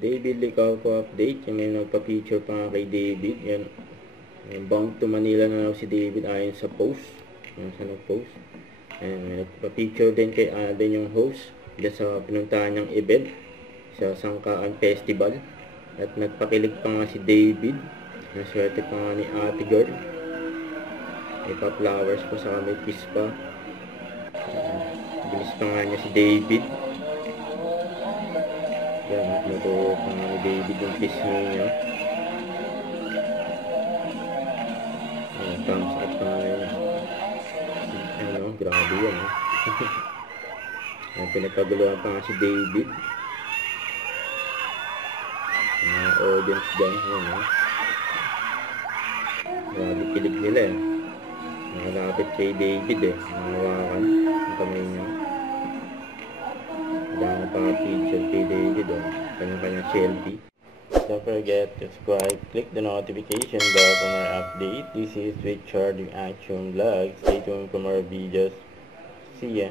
David Licauco update. Yung may nagpa-picture pa nga kay David. Yan. Bound to Manila na si David ayon sa post. Yan sa nag-post. And may nagpa-picture din kay Alden yung host. Diyan sa pinuntahan niyang event. Sa Sangkaan Festival. At nagpakilig pa nga si David. Naswerte pa nga ni Ate Girl. May pa-flowers pa sa may kiss pa. Bilis pa nga niya si David. Yan, natuwa pa nga ni David yung kiss niya. Thumbs up pa nga yun. Ano, grabe yan. Pinagkaguluhan pa nga si David. Mga audience dyan. Grabe kilig nila eh. Nakalapit kay David eh. Nakawakan ang kamay niya. Dami pa picture kay David oh. Kanya-kanyang selfie. Don't forget to subscribe, click the notification bell for more update. This is Richard yung Action Vlog. Stay tuned for more videos. See ya!